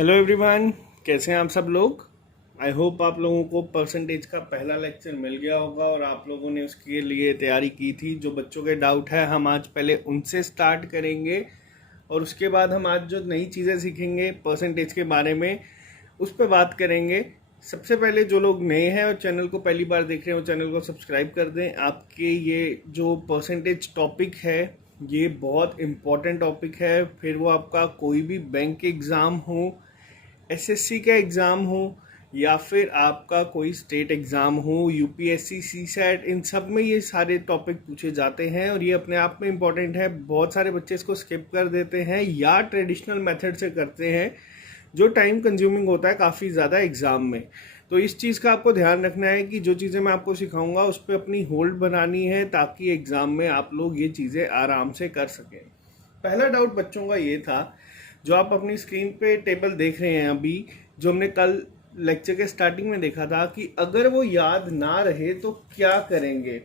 Hello everyone, कैसे हैं आप सब लोग। आई होप आप लोगों को परसेंटेज का पहला लेक्चर मिल गया होगा और आप लोगों ने उसके लिए तैयारी की थी। जो बच्चों के डाउट है हम आज पहले उनसे स्टार्ट करेंगे और उसके बाद हम आज जो नई चीज़ें सीखेंगे परसेंटेज के बारे में उस पर बात करेंगे। सबसे पहले जो लोग नए हैं और चैनल को पहली बार देख रहे हो चैनल को सब्सक्राइब कर दें। आपके ये जो परसेंटेज टॉपिक है ये बहुत इम्पॉर्टेंट टॉपिक है। फिर वो आपका कोई भी बैंक एग्ज़ाम हो, एसएससी का एग्ज़ाम हो या फिर आपका कोई स्टेट एग्ज़ाम हो, यूपीएससी, सीसैट, इन सब में ये सारे टॉपिक पूछे जाते हैं और ये अपने आप में इम्पॉर्टेंट है। बहुत सारे बच्चे इसको स्किप कर देते हैं या ट्रेडिशनल मेथड से करते हैं जो टाइम कंज्यूमिंग होता है काफ़ी ज़्यादा एग्ज़ाम में। तो इस चीज़ का आपको ध्यान रखना है कि जो चीज़ें मैं आपको सिखाऊंगा उस पर अपनी होल्ड बनानी है ताकि एग्ज़ाम में आप लोग ये चीज़ें आराम से कर सकें। पहला डाउट बच्चों का ये था, जो आप अपनी स्क्रीन पे टेबल देख रहे हैं अभी, जो हमने कल लेक्चर के स्टार्टिंग में देखा था कि अगर वो याद ना रहे तो क्या करेंगे।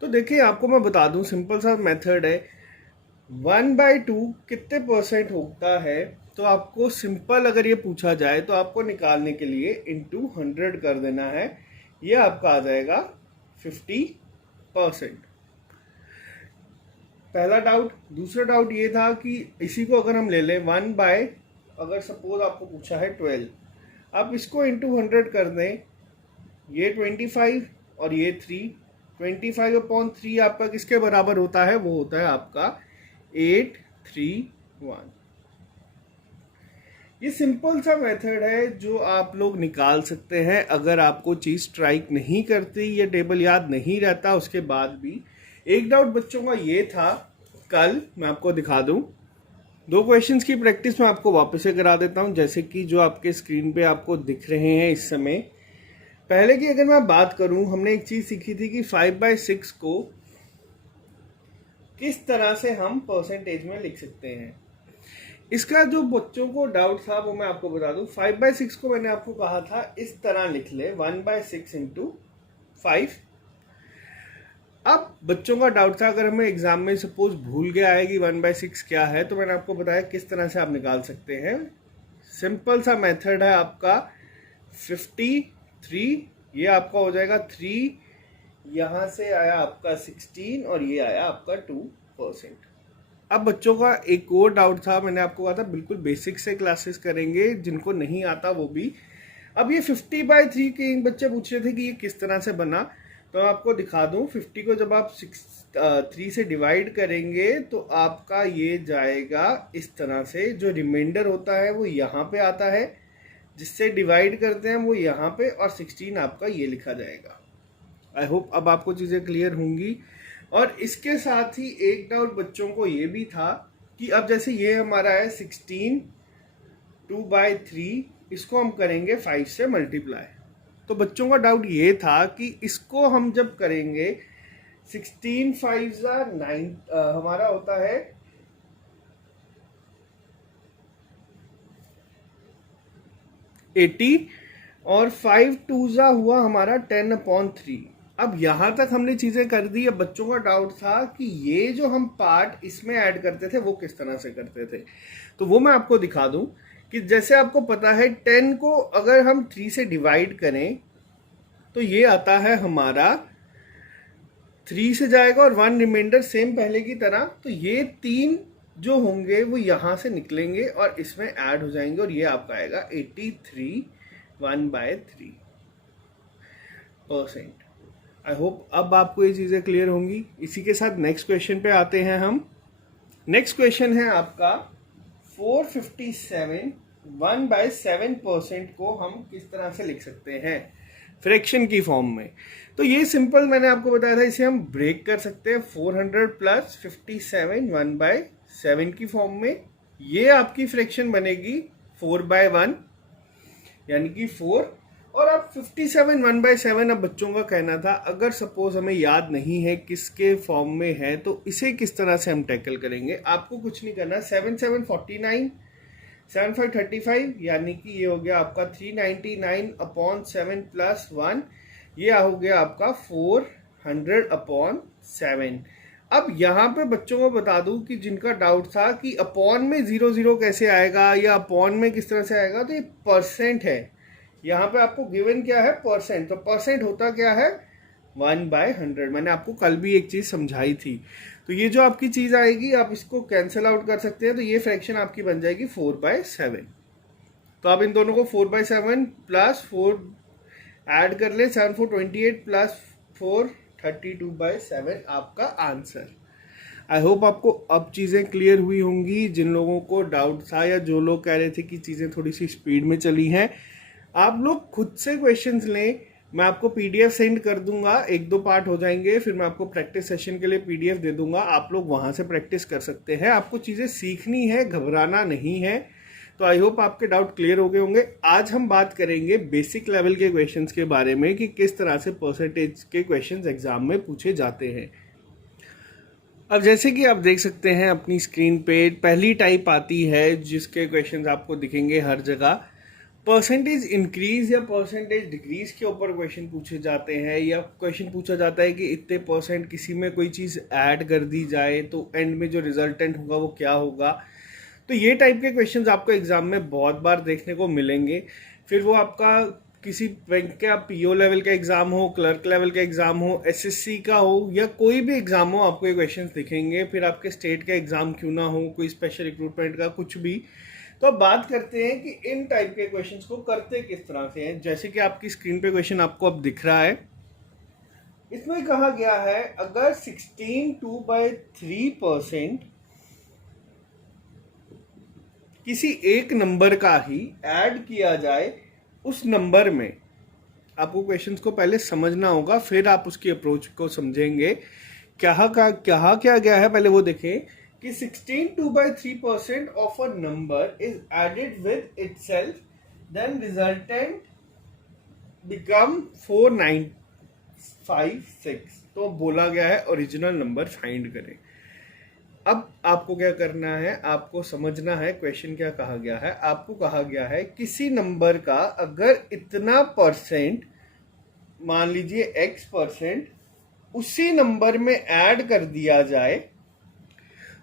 तो देखिए आपको मैं बता दूं, सिंपल सा मेथड है। 1/2 कितने परसेंट होता है, तो आपको सिंपल अगर ये पूछा जाए तो आपको निकालने के लिए इंटू 100 कर देना है। ये आपका आ जाएगा 50%। पहला डाउट। दूसरा डाउट ये था कि इसी को अगर हम ले लें 1/, अगर सपोज आपको पूछा है 12, आप इसको इंटू 100 कर दें। ये 25 और ये 3, 25/3 आपका किसके बराबर होता है, वो होता है आपका 831। ये सिंपल सा मेथड है जो आप लोग निकाल सकते हैं अगर आपको चीज़ स्ट्राइक नहीं करती या टेबल याद नहीं रहता उसके बाद भी। एक डाउट बच्चों का ये था, कल मैं आपको दिखा दूं। 2 क्वेश्चंस की प्रैक्टिस मैं आपको वापस से करा देता हूं, जैसे कि जो आपके स्क्रीन पे आपको दिख रहे हैं इस समय। पहले की अगर मैं बात करूं, हमने एक चीज़ सीखी थी कि 5/6 को किस तरह से हम परसेंटेज में लिख सकते हैं। इसका जो बच्चों को डाउट था वो मैं आपको बता दूं। 5/6 को मैंने आपको कहा था इस तरह लिख ले, 1/6 इंटू 5। अब बच्चों का डाउट था, अगर हमें एग्जाम में सपोज भूल गया है कि 1/6 क्या है, तो मैंने आपको बताया किस तरह से आप निकाल सकते हैं। सिंपल सा मेथड है आपका 53, ये आपका हो जाएगा 3, यहाँ से आया आपका 16 और ये आया आपका 2%। अब बच्चों का एक और डाउट था, मैंने आपको कहा था बिल्कुल बेसिक से क्लासेस करेंगे, जिनको नहीं आता वो भी। अब ये 50/3 के बच्चे पूछ रहे थे कि ये किस तरह से बना, तो मैं आपको दिखा दूं। 50 को जब आप 3 से डिवाइड करेंगे तो आपका ये जाएगा इस तरह से। जो रिमाइंडर होता है वो यहाँ पे आता है, जिससे डिवाइड करते हैं वो यहाँ पे, और 16 आपका ये लिखा जाएगा। आई होप अब आपको चीज़ें क्लियर होंगी। और इसके साथ ही एक डाउट बच्चों को ये भी था कि अब जैसे ये हमारा है 16 2/3, इसको हम करेंगे 5 से मल्टीप्लाई। तो बच्चों का डाउट ये था कि इसको हम जब करेंगे 16 5 9 हमारा होता है 80 और 5 2 हुआ हमारा 10/3। अब यहाँ तक हमने चीज़ें कर दी। अब बच्चों का डाउट था कि ये जो हम पार्ट इसमें ऐड करते थे वो किस तरह से करते थे, तो वो मैं आपको दिखा दूं कि जैसे आपको पता है 10 को अगर हम 3 से डिवाइड करें तो ये आता है हमारा 3 से जाएगा और 1 रिमाइंडर सेम पहले की तरह। तो ये 3 जो होंगे वो यहाँ से निकलेंगे और इसमें ऐड हो जाएंगे और ये आपका आएगा 83 1/3%। आई होप अब आपको ये चीज़ें क्लियर होंगी। इसी के साथ नेक्स्ट क्वेश्चन पे आते हैं हम। नेक्स्ट क्वेश्चन है आपका 457 1/7% को हम किस तरह से लिख सकते हैं फ्रैक्शन की फॉर्म में। तो ये सिंपल मैंने आपको बताया था, इसे हम ब्रेक कर सकते हैं 400 प्लस 57 1/7 की फॉर्म में। ये आपकी फ्रैक्शन बनेगी 4/1 यानी कि 4। और अब 57 1/7, अब बच्चों का कहना था अगर सपोज हमें याद नहीं है किसके फॉर्म में है तो इसे किस तरह से हम टैकल करेंगे। आपको कुछ नहीं करना। 7 7 49, 7 5 35, यानी कि ये हो गया आपका 399/7 + 1, ये हो गया आपका 400/7। अब यहाँ पे बच्चों को बता दूं कि जिनका डाउट था कि अपॉन में 0 कैसे आएगा या अपॉन में किस तरह से आएगा, तो ये परसेंट है। यहाँ पे आपको गिवन क्या है, परसेंट। तो परसेंट होता क्या है, 1/100। मैंने आपको कल भी एक चीज समझाई थी। तो ये जो आपकी चीज आएगी, आप इसको कैंसिल आउट कर सकते हैं। तो ये फ्रैक्शन आपकी बन जाएगी 4/7। तो आप इन दोनों को 4/7 प्लस 4 ऐड कर ले, 7 4 28 प्लस 4 32/7 आपका आंसर। आई होप आपको अब चीज़ें क्लियर हुई होंगी। जिन लोगों को डाउट था या जो लोग कह रहे थे कि चीज़ें थोड़ी सी स्पीड में चली हैं, आप लोग खुद से क्वेश्चंस लें। मैं आपको पीडीएफ सेंड कर दूंगा, 1-2 पार्ट हो जाएंगे, फिर मैं आपको प्रैक्टिस सेशन के लिए पीडीएफ दे दूंगा। आप लोग वहां से प्रैक्टिस कर सकते हैं। आपको चीज़ें सीखनी है, घबराना नहीं है। तो आई होप आपके डाउट क्लियर हो गए होंगे। आज हम बात करेंगे बेसिक लेवल के क्वेश्चंस के बारे में कि किस तरह से परसेंटेज के क्वेश्चंस एग्जाम में पूछे जाते हैं। अब जैसे कि आप देख सकते हैं अपनी स्क्रीन पे पहली टाइप आती है जिसके क्वेश्चंस आपको दिखेंगे हर जगह। परसेंटेज इंक्रीज या परसेंटेज डिक्रीज के ऊपर क्वेश्चन पूछे जाते हैं, या क्वेश्चन पूछा जाता है कि इतने परसेंट किसी में कोई चीज़ ऐड कर दी जाए तो एंड में जो रिजल्टेंट होगा वो क्या होगा। तो ये टाइप के क्वेश्चंस आपको एग्जाम में बहुत बार देखने को मिलेंगे। फिर वो आपका किसी बैंक का पीओ लेवल का एग्जाम हो, क्लर्क लेवल का एग्जाम हो, एसएससी का हो, या कोई भी एग्जाम हो, आपको ये क्वेश्चंस दिखेंगे। फिर आपके स्टेट का एग्जाम क्यों ना हो, कोई स्पेशल रिक्रूटमेंट का, कुछ भी। तो अब बात करते हैं कि इन टाइप के क्वेश्चंस को करते किस तरह से हैं। जैसे कि आपकी स्क्रीन पे क्वेश्चन आपको अब दिख रहा है, इसमें कहा गया है अगर 16 2/3% किसी एक नंबर का ही ऐड किया जाए उस नंबर में, आपको क्वेश्चंस को पहले समझना होगा, फिर आप उसकी अप्रोच को समझेंगे। क्या गया है पहले वो देखें कि 16 2/3% of a number is added with itself, then resultant become 4956। तो बोला गया है ओरिजिनल नंबर फाइंड करें। अब आपको क्या करना है, आपको समझना है क्वेश्चन क्या कहा गया है। आपको कहा गया है किसी नंबर का अगर इतना परसेंट, मान लीजिए x%, उसी नंबर में ऐड कर दिया जाए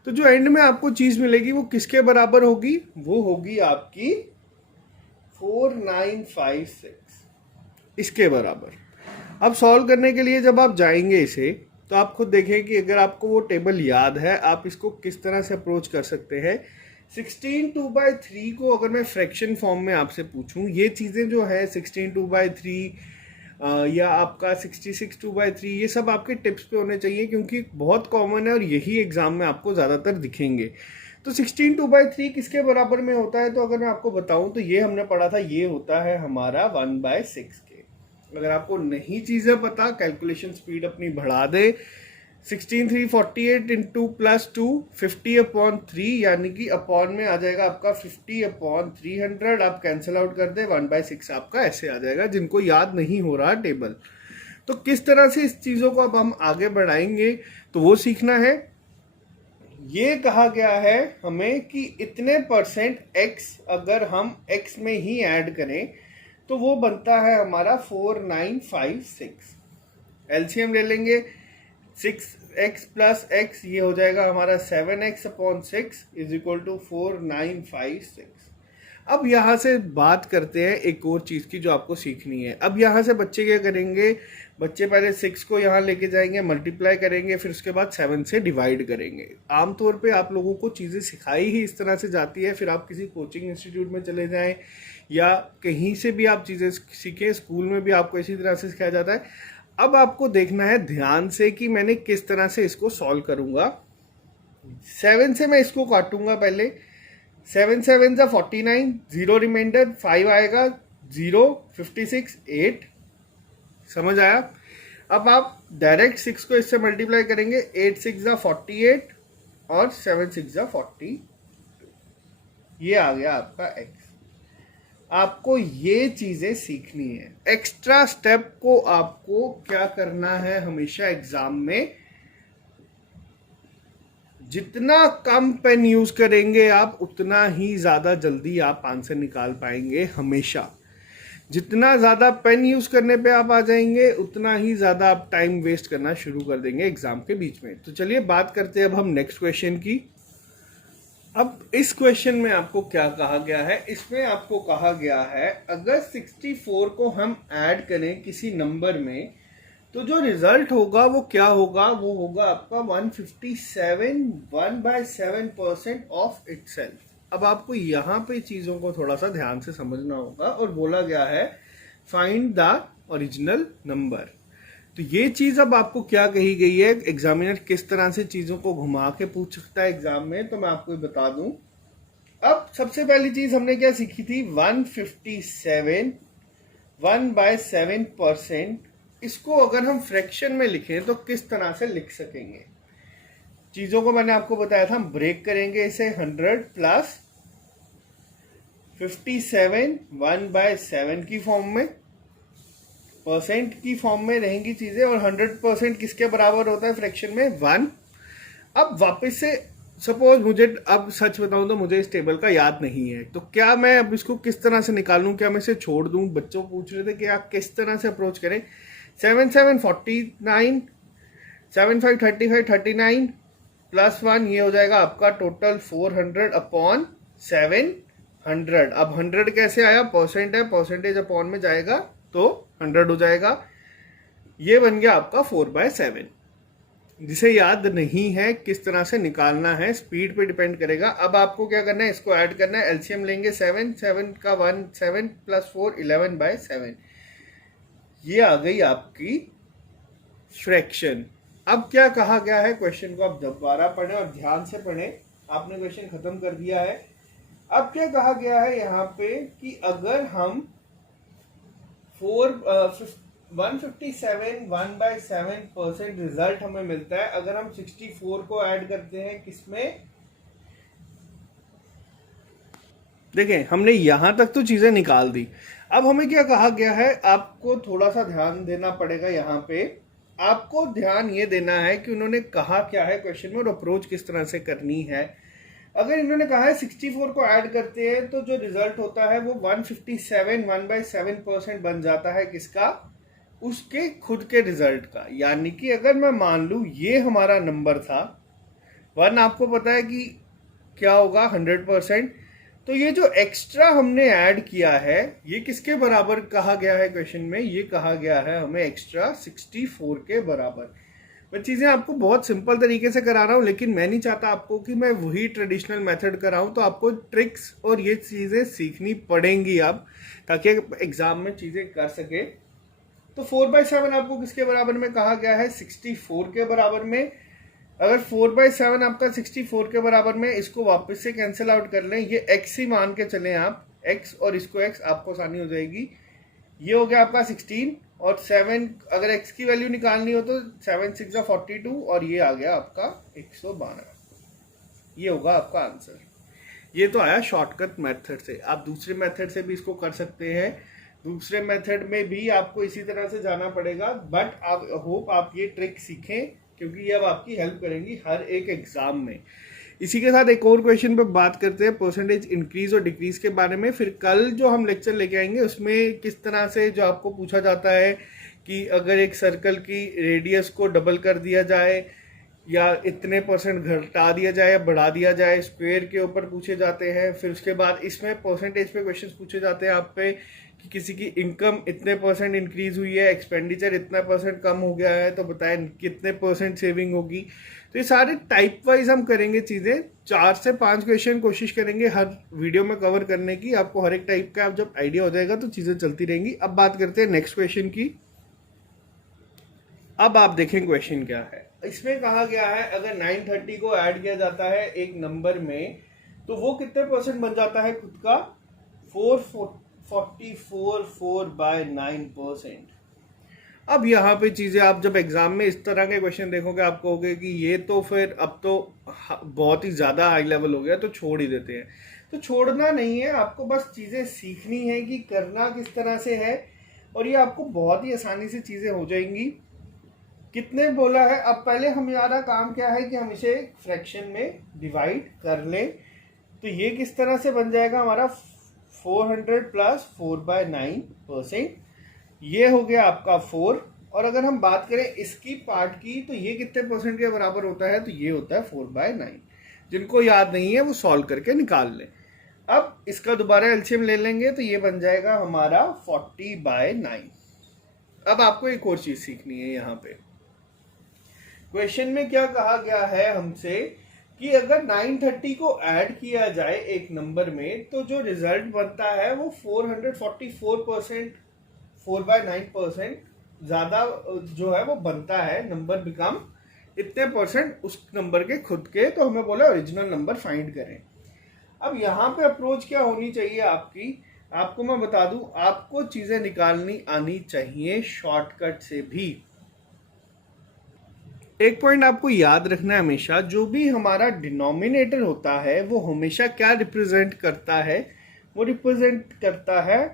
तो जो एंड में आपको चीज मिलेगी वो किसके बराबर होगी, वो होगी आपकी 4956, इसके बराबर। अब सॉल्व करने के लिए जब आप जाएंगे इसे, तो आप खुद देखें कि अगर आपको वो टेबल याद है, आप इसको किस तरह से अप्रोच कर सकते हैं। 16 2/3 को अगर मैं फ्रैक्शन फॉर्म में आपसे पूछूं, ये चीज़ें जो है 16 2/3 या आपका 66 2/3, ये सब आपके टिप्स पे होने चाहिए क्योंकि बहुत कॉमन है और यही एग्जाम में आपको ज़्यादातर दिखेंगे। तो 16 2/3 किसके बराबर में होता है, तो अगर मैं आपको बताऊं तो ये हमने पढ़ा था, ये होता है हमारा 1/6 के। अगर आपको नहीं चीज़ें पता, कैलकुलेशन स्पीड अपनी बढ़ा दे। 16 3 48 इंटू +2 50/3, यानी कि अपॉन में आ जाएगा आपका 50/300। आप कैंसिल आउट कर दे, 1/6 आपका ऐसे आ जाएगा, जिनको याद नहीं हो रहा टेबल। तो किस तरह से इस चीज़ों को अब हम आगे बढ़ाएंगे तो वो सीखना है। ये कहा गया है हमें कि इतने परसेंट x अगर हम x में ही ऐड करें तो वो बनता है हमारा 4956। एलसीएम ले लेंगे, 6x + x, ये हो जाएगा हमारा 7x/6 = 4956। अब यहाँ से बात करते हैं एक और चीज़ की जो आपको सीखनी है। अब यहाँ से बच्चे क्या करेंगे, बच्चे पहले 6 को यहाँ लेके जाएंगे, मल्टीप्लाई करेंगे, फिर उसके बाद 7 से डिवाइड करेंगे। आमतौर पे आप लोगों को चीज़ें सिखाई ही इस तरह से जाती है। फिर आप किसी कोचिंग इंस्टीट्यूट में चले जाएं या कहीं से भी आप चीज़ें सीखें, स्कूल में भी आपको इसी तरह से सिखाया जाता है। अब आपको देखना है ध्यान से कि मैंने किस तरह से इसको सॉल्व करूँगा। 7 से मैं इसको काटूंगा पहले। 7 7 = 49, 0 रिमाइंडर, 5 आएगा, 0 56 8। समझ आया। अब आप डायरेक्ट 6 को इससे मल्टीप्लाई करेंगे, 8 6 = 48 और 7 6 = 42। ये आ गया आपका x। आपको ये चीजें सीखनी है। एक्स्ट्रा स्टेप को आपको क्या करना है, हमेशा एग्जाम में जितना कम पेन यूज करेंगे आप, उतना ही ज्यादा जल्दी आप आंसर निकाल पाएंगे हमेशा। जितना ज़्यादा पेन यूज़ करने पे आप आ जाएंगे उतना ही ज़्यादा आप टाइम वेस्ट करना शुरू कर देंगे एग्ज़ाम के बीच में। तो चलिए बात करते हैं अब हम नेक्स्ट क्वेश्चन की। अब इस क्वेश्चन में आपको क्या कहा गया है, इसमें आपको कहा गया है अगर 64 को हम ऐड करें किसी नंबर में तो जो रिजल्ट होगा वो क्या होगा, वो होगा आपका 157 1/7% ऑफ इटसेल्फ। अब आपको यहाँ पे चीज़ों को थोड़ा सा ध्यान से समझना होगा और बोला गया है फाइंड द ओरिजिनल नंबर। तो ये चीज़ अब आपको क्या कही गई है, एग्जामिनर किस तरह से चीज़ों को घुमा के पूछ सकता है एग्जाम में, तो मैं आपको बता दूं। अब सबसे पहली चीज़ हमने क्या सीखी थी, 157 1/7%। इसको अगर हम फ्रैक्शन में लिखें तो किस तरह से लिख सकेंगे, चीज़ों को मैंने आपको बताया था। हम ब्रेक करेंगे इसे 100 प्लस 57 1/7 की फॉर्म में, परसेंट की फॉर्म में रहेंगी चीजें, और 100% किसके बराबर होता है फ्रैक्शन में, 1। अब वापस से सपोज मुझे, अब सच बताऊं तो मुझे इस टेबल का याद नहीं है, तो क्या मैं अब इसको किस तरह से निकालूं, क्या मैं इसे छोड़ दूं। बच्चों पूछ रहे थे कि आप किस तरह से अप्रोच करें। 7 7 49, 7 5 35 39 प्लस 1, ये हो जाएगा आपका टोटल 400 अपॉन 700। अब 100 कैसे आया, परसेंट है, परसेंटेज अपॉन में जाएगा तो 100 हो जाएगा। ये बन गया आपका 4/7। जिसे याद नहीं है किस तरह से निकालना है, स्पीड पे डिपेंड करेगा। अब आपको क्या करना है, इसको ऐड करना है, एलसीएम लेंगे 7 7 का 1 7 प्लस 4 11/7। ये आ गई आपकी फ्रैक्शन। अब क्या कहा गया है, क्वेश्चन को आप दोबारा पढ़ें और ध्यान से पढ़ें, आपने क्वेश्चन खत्म कर दिया है। अब क्या कहा गया है यहाँ पे कि अगर हम 157 1/7% रिजल्ट हमें मिलता है अगर हम 64 को ऐड करते हैं किसमें। देखें हमने यहां तक तो चीजें निकाल दी। अब हमें क्या कहा गया है, आपको थोड़ा सा ध्यान देना पड़ेगा। यहाँ पे आपको ध्यान ये देना है कि उन्होंने कहा क्या है क्वेश्चन में और अप्रोच किस तरह से करनी है। अगर इन्होंने कहा है 64 को ऐड करते हैं तो जो रिजल्ट होता है वो 157 1/7% बन जाता है किसका, उसके खुद के रिजल्ट का। यानी कि अगर मैं मान लूं ये हमारा नंबर था 1, आपको पता है कि क्या होगा 100%, तो ये जो एक्स्ट्रा हमने ऐड किया है ये किसके बराबर कहा गया है क्वेश्चन में, ये कहा गया है हमें एक्स्ट्रा 64 के बराबर। मैं चीज़ें आपको बहुत सिंपल तरीके से करा रहा हूँ, लेकिन मैं नहीं चाहता आपको कि मैं वही ट्रेडिशनल मेथड कराऊँ, तो आपको ट्रिक्स और ये चीज़ें सीखनी पड़ेंगी अब, ताकि एग्जाम में चीज़ें कर सके। तो 4/7 आपको किसके बराबर में कहा गया है, 64 के बराबर में। अगर 4/7 आपका 64 के बराबर में, इसको वापस से कैंसिल आउट कर लें, ये x ही मान के चलें आप, x और इसको x, आपको आसानी हो जाएगी। ये हो गया आपका 16 और 7, अगर x की वैल्यू निकालनी हो तो 7 6 42 और ये आ गया आपका 112। ये होगा आपका आंसर। ये तो आया शॉर्टकट मेथड से। आप दूसरे मेथड से भी इसको कर सकते हैं, दूसरे मेथड में भी आपको इसी तरह से जाना पड़ेगा, बट आप होप आप ये ट्रिक सीखें क्योंकि ये अब आपकी हेल्प करेंगी हर एक एग्जाम में। इसी के साथ एक और क्वेश्चन पे बात करते हैं परसेंटेज इंक्रीज और डिक्रीज के बारे में। फिर कल जो हम लेक्चर लेके आएंगे उसमें किस तरह से जो आपको पूछा जाता है कि अगर एक सर्कल की रेडियस को डबल कर दिया जाए या इतने परसेंट घटा दिया जाए या बढ़ा दिया जाए, स्क्वायर के ऊपर पूछे जाते हैं। फिर उसके बाद इसमें परसेंटेज पे क्वेश्चन पूछे जाते हैं आप पे कि किसी की इनकम इतने परसेंट इंक्रीज हुई है, एक्सपेंडिचर इतना परसेंट कम हो गया है, तो बताएं कितने परसेंट सेविंग होगी। तो ये सारे टाइप वाइज हम करेंगे चीज़ें, 4 से 5 क्वेश्चन कोशिश करेंगे हर वीडियो में कवर करने की। आपको हर एक टाइप का जब आइडिया हो जाएगा तो चीज़ें चलती रहेंगी। अब बात करते हैं नेक्स्ट क्वेश्चन की। अब आप देखें क्वेश्चन क्या है। इसमें कहा गया है अगर 930 को ऐड किया जाता है एक नंबर में तो वो कितने परसेंट बन जाता है खुद का, 444 4/9%। अब यहाँ पे चीज़ें आप जब एग्जाम में इस तरह के क्वेश्चन देखोगे आप कहोगे कि ये तो फिर अब तो बहुत ही ज़्यादा हाई लेवल हो गया, तो छोड़ ही देते हैं। तो छोड़ना नहीं है, आपको बस चीज़ें सीखनी है कि करना किस तरह से है, और ये आपको बहुत ही आसानी से चीज़ें हो जाएंगी। कितने बोला है, अब पहले हमारा काम क्या है कि हम इसे फ्रैक्शन में डिवाइड कर लें। तो ये किस तरह से बन जाएगा हमारा 400 प्लस 4/9%, ये हो गया आपका 4। और अगर हम बात करें इसकी पार्ट की तो ये कितने परसेंट के बराबर होता है, तो ये होता है 4/9। जिनको याद नहीं है वो सॉल्व करके निकाल लें। अब इसका दोबारा एलसीएम ले लेंगे तो ये बन जाएगा हमारा 40/9। अब आपको एक और चीज सीखनी है। यहाँ पे क्वेश्चन में क्या कहा गया है हमसे कि अगर 930 को ऐड किया जाए एक नंबर में तो जो रिजल्ट बनता है वो 444%, 4/9% ज्यादा जो है वो बनता है। नंबर बिकम इतने परसेंट उस नंबर के खुद के, तो हमें बोला ओरिजिनल नंबर फाइंड करें। अब यहाँ पे अप्रोच क्या होनी चाहिए आपकी, आपको मैं बता दूं, आपको चीजें निकालनी आनी चाहिए शॉर्टकट से भी। एक पॉइंट आपको याद रखना है हमेशा, जो भी हमारा डिनोमिनेटर होता है वो हमेशा क्या रिप्रेजेंट करता है, वो रिप्रेजेंट करता है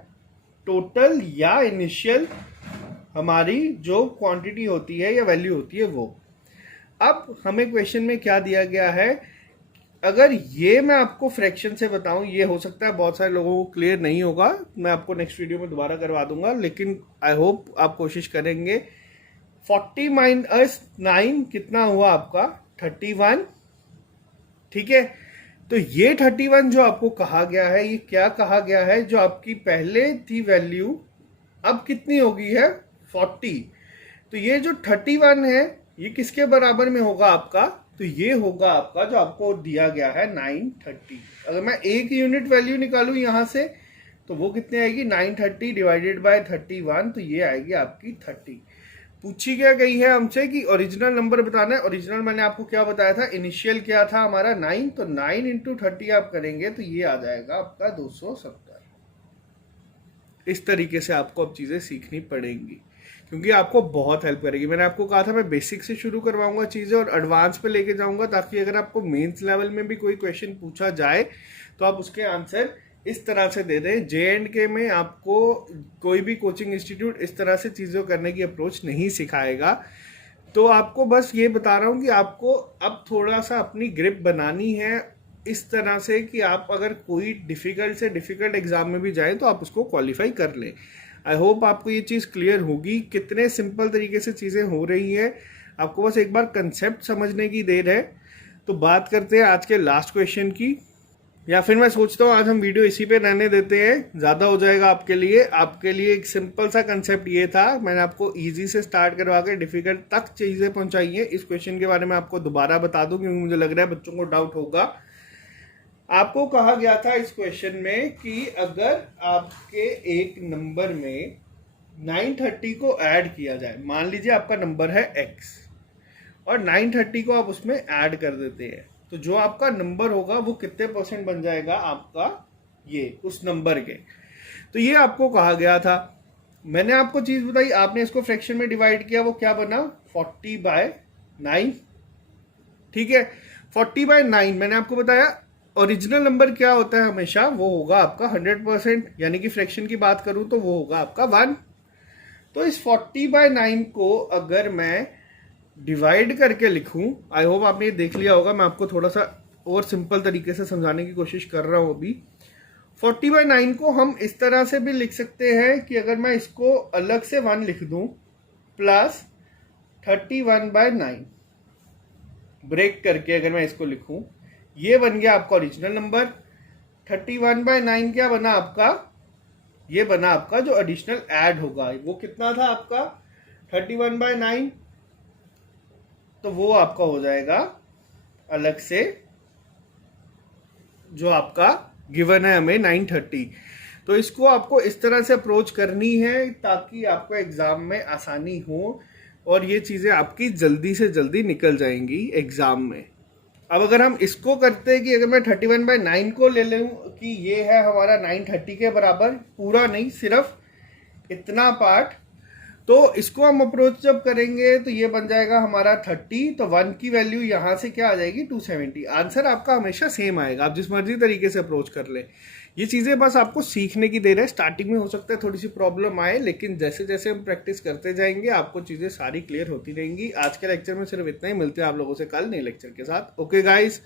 टोटल या इनिशियल हमारी जो क्वांटिटी होती है या वैल्यू होती है वो। अब हमें क्वेश्चन में क्या दिया गया है, अगर ये मैं आपको फ्रैक्शन से बताऊं, ये हो सकता है बहुत सारे लोगों को क्लियर नहीं होगा, मैं आपको नेक्स्ट वीडियो में दोबारा करवा दूंगा, लेकिन आई होप आप कोशिश करेंगे। 40 माइनस 9 कितना हुआ आपका 31, ठीक है। तो ये 31 जो आपको कहा गया है, ये क्या कहा गया है, जो आपकी पहले थी वैल्यू अब कितनी होगी है 40। तो ये जो 31 है ये किसके बराबर में होगा आपका, तो ये होगा आपका जो आपको दिया गया है 930। अगर मैं एक यूनिट वैल्यू निकालूं यहां से तो वो कितनी आएगी 930 डिवाइडेड बाय 31, तो ये आएगी आपकी 30। पूछी क्या गई है हमसे कि ओरिजिनल नंबर बताना है। ओरिजिनल मैंने आपको क्या बताया था, इनिशियल क्या था हमारा 9, तो 9 इंटू 30 आप करेंगे तो ये आ जाएगा आपका 270। इस तरीके से आपको अब चीजें सीखनी पड़ेंगी क्योंकि आपको बहुत हेल्प करेगी। मैंने आपको कहा था मैं बेसिक से शुरू करवाऊंगा चीजें और एडवांस पे लेके जाऊंगा, ताकि अगर आपको मेंस लेवल में भी कोई क्वेश्चन पूछा जाए तो आप उसके आंसर इस तरह से दे दें। JNK में आपको कोई भी कोचिंग इंस्टीट्यूट इस तरह से चीज़ों करने की अप्रोच नहीं सिखाएगा। तो आपको बस ये बता रहा हूँ कि आपको अब थोड़ा सा अपनी ग्रिप बनानी है इस तरह से कि आप अगर कोई डिफ़िकल्ट से डिफ़िकल्ट एग्ज़ाम में भी जाएं तो आप उसको क्वालिफाई कर लें। आई होप आपको ये चीज़ क्लियर होगी, कितने सिंपल तरीके से चीज़ें हो रही हैं। आपको बस एक बार कंसेप्ट समझने की देर है। तो बात करते हैं आज के लास्ट क्वेश्चन की, या फिर मैं सोचता हूँ आज हम वीडियो इसी पे रहने देते हैं, ज़्यादा हो जाएगा आपके लिए। आपके लिए एक सिंपल सा कंसेप्ट ये था, मैंने आपको इजी से स्टार्ट करवा कर डिफिकल्ट तक चीज़ें पहुँचाई हैं। इस क्वेश्चन के बारे में आपको दोबारा बता दूँ क्योंकि मुझे लग रहा है बच्चों को डाउट होगा। आपको कहा गया था इस क्वेश्चन में कि अगर आपके एक नंबर में 930 को ऐड किया जाए, मान लीजिए आपका नंबर है x और 930 को आप उसमें ऐड कर देते हैं, तो जो आपका नंबर होगा वो कितने परसेंट बन जाएगा आपका ये उस नंबर के। तो ये आपको कहा गया था। मैंने आपको चीज बताई, आपने इसको फ्रैक्शन में डिवाइड किया, वो क्या बना 40/9, ठीक है। 40/9 मैंने आपको बताया ओरिजिनल नंबर क्या होता है हमेशा, वो होगा आपका 100%, यानी कि फ्रैक्शन की बात करूं तो वो होगा आपका 1। तो इस 40/9 को अगर मैं डिवाइड करके लिखूं, आई होप आपने ये देख लिया होगा, मैं आपको थोड़ा सा और सिंपल तरीके से समझाने की कोशिश कर रहा हूं अभी। 40/9 को हम इस तरह से भी लिख सकते हैं कि अगर मैं इसको अलग से 1 लिख दूं प्लस 31/9 ब्रेक करके अगर मैं इसको लिखूं, ये बन गया आपका ओरिजिनल नंबर। 31/9 क्या बना आपका, ये बना आपका जो एडिशनल ऐड होगा, वो कितना था आपका 31/9, तो वो आपका हो जाएगा अलग से जो आपका गिवन है हमें 930। तो इसको आपको इस तरह से अप्रोच करनी है ताकि आपको एग्जाम में आसानी हो और ये चीजें आपकी जल्दी से जल्दी निकल जाएंगी एग्जाम में। अब अगर हम इसको करते हैं कि अगर मैं 31/9 को ले लूं कि ये है हमारा 930 के बराबर, पूरा नहीं सिर्फ इतना पार्ट, तो इसको हम अप्रोच जब करेंगे तो ये बन जाएगा हमारा 30, तो 1 की वैल्यू यहाँ से क्या आ जाएगी 270। आंसर आपका हमेशा सेम आएगा, आप जिस मर्जी तरीके से अप्रोच कर ले। ये चीज़ें बस आपको सीखने की देर है। स्टार्टिंग में हो सकता है थोड़ी सी प्रॉब्लम आए, लेकिन जैसे जैसे हम प्रैक्टिस करते जाएंगे आपको चीज़ें सारी क्लियर होती रहेंगी। आज के लेक्चर में सिर्फ इतना ही, मिलते हैं आप लोगों से कल नए लेक्चर के साथ। Okay guys.